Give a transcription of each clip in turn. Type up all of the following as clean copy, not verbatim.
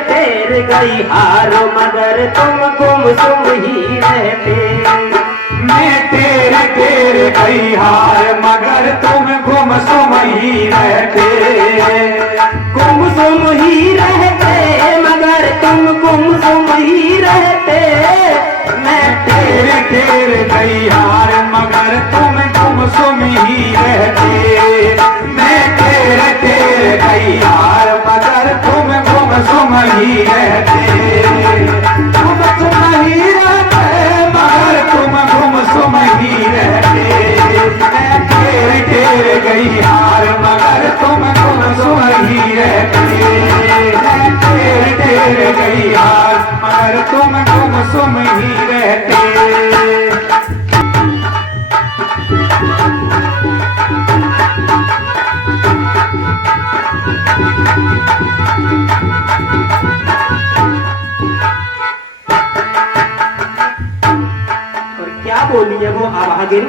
टेर गई हार मगर तुम गुमसुम ही रहते। मैं टेर टेर गई हार मगर तुम गुमसुम ही रहते। गुमसुम ही रहते मगर तुम गुमसुम ही रहते। मैं टेर टेर गई हार मगर तुम गुमसुम ही रहते। मैं टेर टेर गई हार मगर तुम गुमसुम ही रहते। गुमसुम ही रहते मगर तुम गुमसुम ही रहते। मैं टेर टेर गई हार मगर तुम गुमसुम ही रहते। मैं टेर टेर गई हार मगर तुम गुमसुम ही रहते। और क्या बोली है वो अभागिन।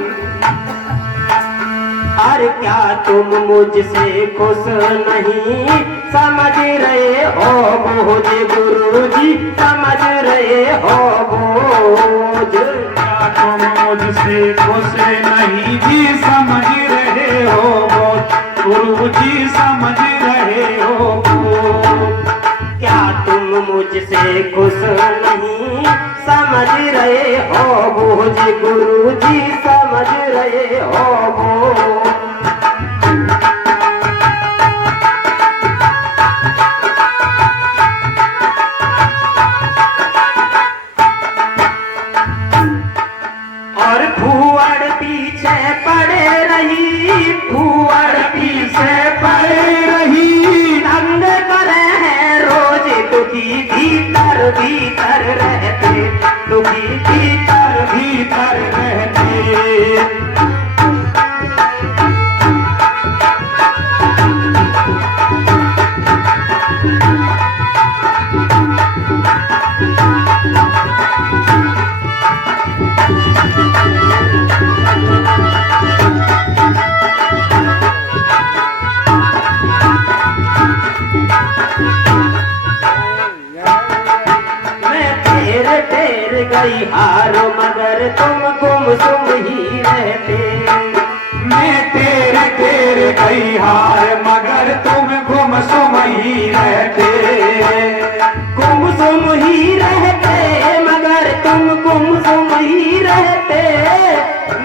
अरे क्या तुम मुझसे खुश नहीं समझ रहे हो मुझे गुरुजी समझ रहे हो मुझ। क्या तुम मुझसे खुश नहीं जी समझ रहे हो गुरुजी समझ रहे हो। क्या तुम मुझसे खुश नहीं समझ रहे हो मुझे गुरुजी समझ रहे हो। और भूअड़ पीछे पड़े रही भूअड़ पीछे पड़े रही तंग करे हैं रोज दुखी भीतर भीतर रहते दुखी भीतर भीतर रहते। गई हारो मगर तुम गुमसुम ही रहते। मैं टेर टेर गई हार मगर तुम गुमसुम ही रहते। गुमसुम ही रहते मगर तुम गुमसुम ही रहते।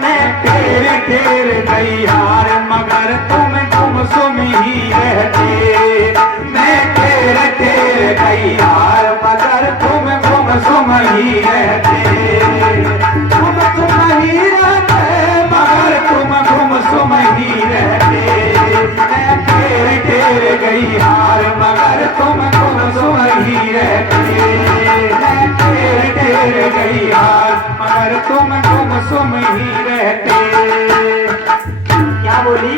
मैं टेर टेर गई हार मगर तुम गुमसुम ही रहते। मैं टेर टेर गई हार मगर तुम गुमसुम ही रहते। गुमसुम ही रहते मगर तुम गुमसुम ही रहते। मैं टेर टेर गई हार मगर तुम गुमसुम ही रहते। मैं टेर टेर गई हार मगर तुम गुमसुम ही रहते। क्या बोली।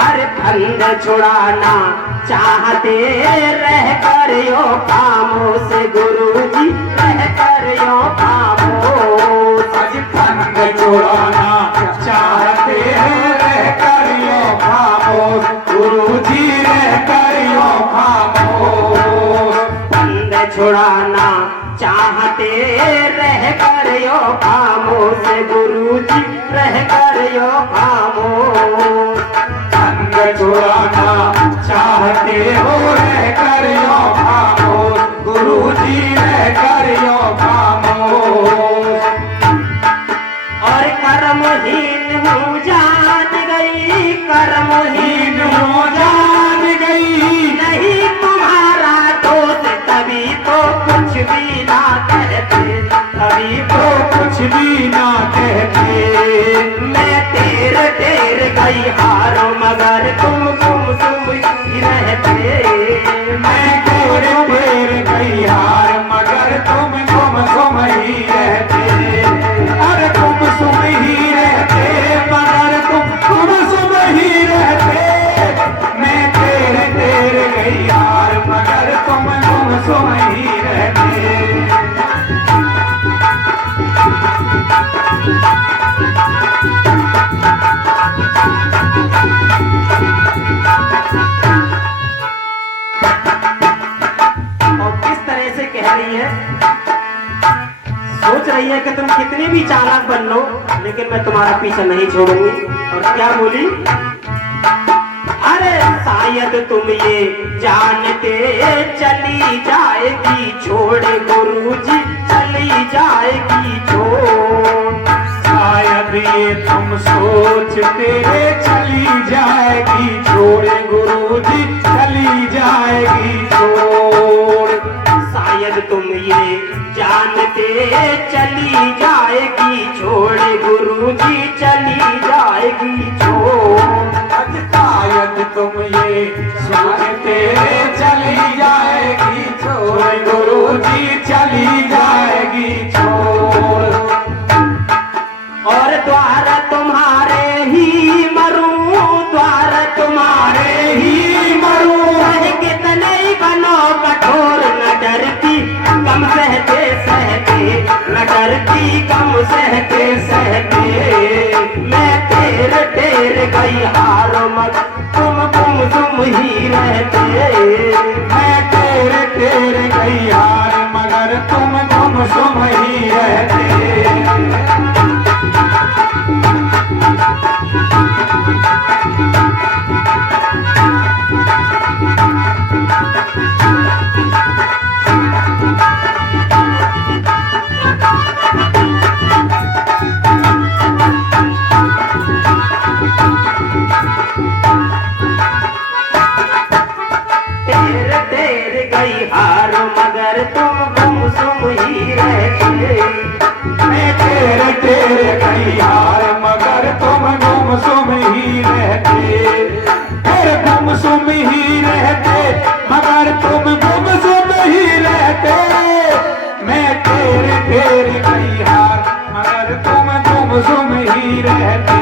अरे फंद छुड़ाना चाहते रह कर यो खामोश गुरुजी रह कर यो खामोश। आज फंद छुड़ाना चाहते रह कर यो खामोश गुरुजी रह कर यो खामोश। फंद छुड़ाना चाहते रह कर यो खामोश गुरुजी रह कर यो खामोश। फंद छुड़ाना चाहते हो रह कर यो खामोश गुरुजी रह कर यो खामोश। और कर्महीन हूँ जान गई कर्महीन हूँ जान गई नहीं तुम्हारा दोस्त तभी तो कुछ भी ना कहते तभी तो कुछ भी ना कहते। मैं टेर टेर गई हारो मगर तुम गुमसुम ही रहते। मैं टेर टेर गई हार मगर तुम गुमसुम ही रहते। अरे गुमसुम ही रहते मगर तुम गुमसुम ही रहते। मैं टेर टेर गई हार मगर तुम गुमसुम ही रहते। कह रही है, सोच रही है कि तुम कितने भी चालाक बन लो, लेकिन मैं तुम्हारा पीछा नहीं छोड़ूंगी। और क्या बोली? अरे शायद तुम ये जानते चली जाएगी छोड़ गुरुजी, चली जाएगी छोड़। शायद ये तुम सोचते चली जाएगी छोड़ गुरुजी, चली जाएगी छोड़। शायद तुम ये जानते चली जाएगी छोड़ गुरुजी, चली जाएगी छोड़। शायद तुम ये सोचते चली जाएगी छोड़ गुरुजी, चली जाएगी छोड़। और द्वार तुम्हारे ही मरूं, द्वार तुम्हारे ही मरूं, कितने ही बनो कठोर, न डरती कम सहते सहते, न डरती कम सहते सहते। मैं टेर टेर गई हार मगर तुम ही रहते। मैं तेरे तेरे गई हार मगर तुम गुम ही रहते। हार मगर तुम गुमसुम ही रहते। मैं तेरे तेरे गई हार मगर तुम गुमसुम ही रहते। फिर गुमसुम ही रहते मगर तुम गुमसुम ही रहते। मैं तेरे तेरे गई हार मगर तुम गुमसुम ही रहते।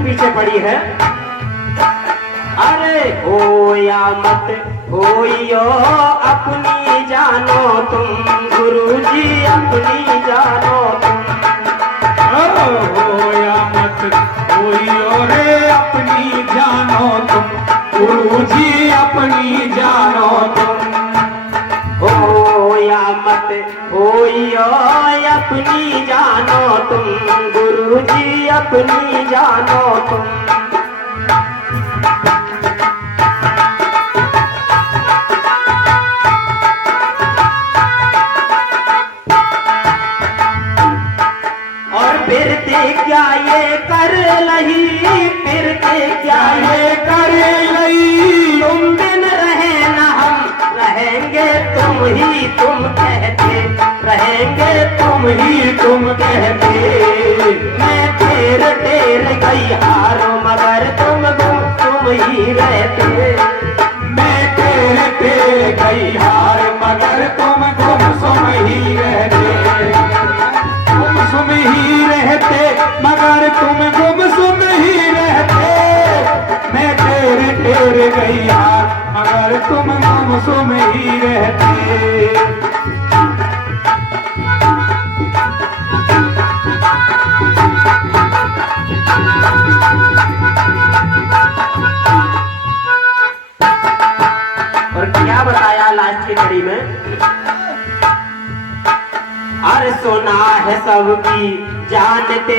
पीछे पड़ी है। अरे हो या मत होइयो अपनी जानो तुम, गुरुजी अपनी जानो तुम। हो या मत होइयो रे अपनी जानो तुम, गुरुजी अपनी जानो तुम। हो या मत होइयो अपनी जानो तुम, गुरुजी अपनी जानो तुम। और फिरते क्या ये कर लही, फिरते क्या ये कर लही, तुम बिन रहे न हम रहेंगे तुम ही तुम कहते, रहेंगे तुम ही तुम कहते। मैं टेर टेर गई हार मगर तुम ही रहते। मैं तेरे तेरे गई हार मगर तुम गुमसुम ही रहते। गुमसुम ही रहते मगर तुम गुमसुम ही रहते। मैं तेरे तेरे गई हार मगर तुम गुमसुम ही रहते। और क्या बताया लास्ट की कड़ी में? अरे सुना है सबकी जानते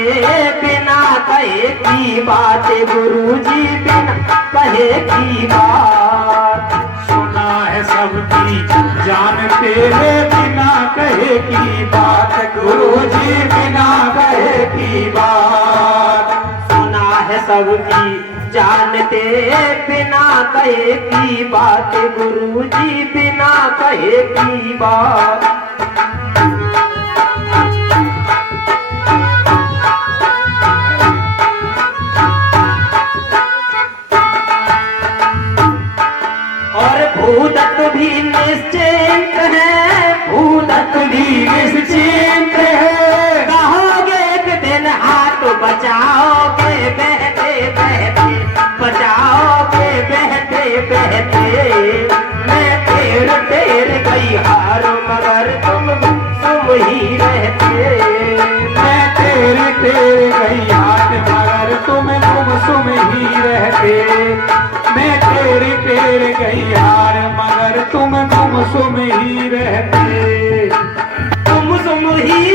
बिना कहे की बात, गुरुजी बिना कहे की बात। सुना है सबकी जानते बिना कहे की बात, गुरुजी बिना कहे की बात। सुना है सबकी जानते बिना कहे की बात, गुरुजी बिना कहे की बात। और भूदत्त भी निश्चिंत है, भूदत्त भी निश्चिंत है। कहोगे एक दिन हाथ बचाओगे बहते बहते, बचाओगे बहते बहते। मैं टेर टेर गई हार मगर तुम ही गुमसुम ही रहते। मैं तेरी तेरे गई यार मगर तुम गुमसुम ही रहते। तुम ही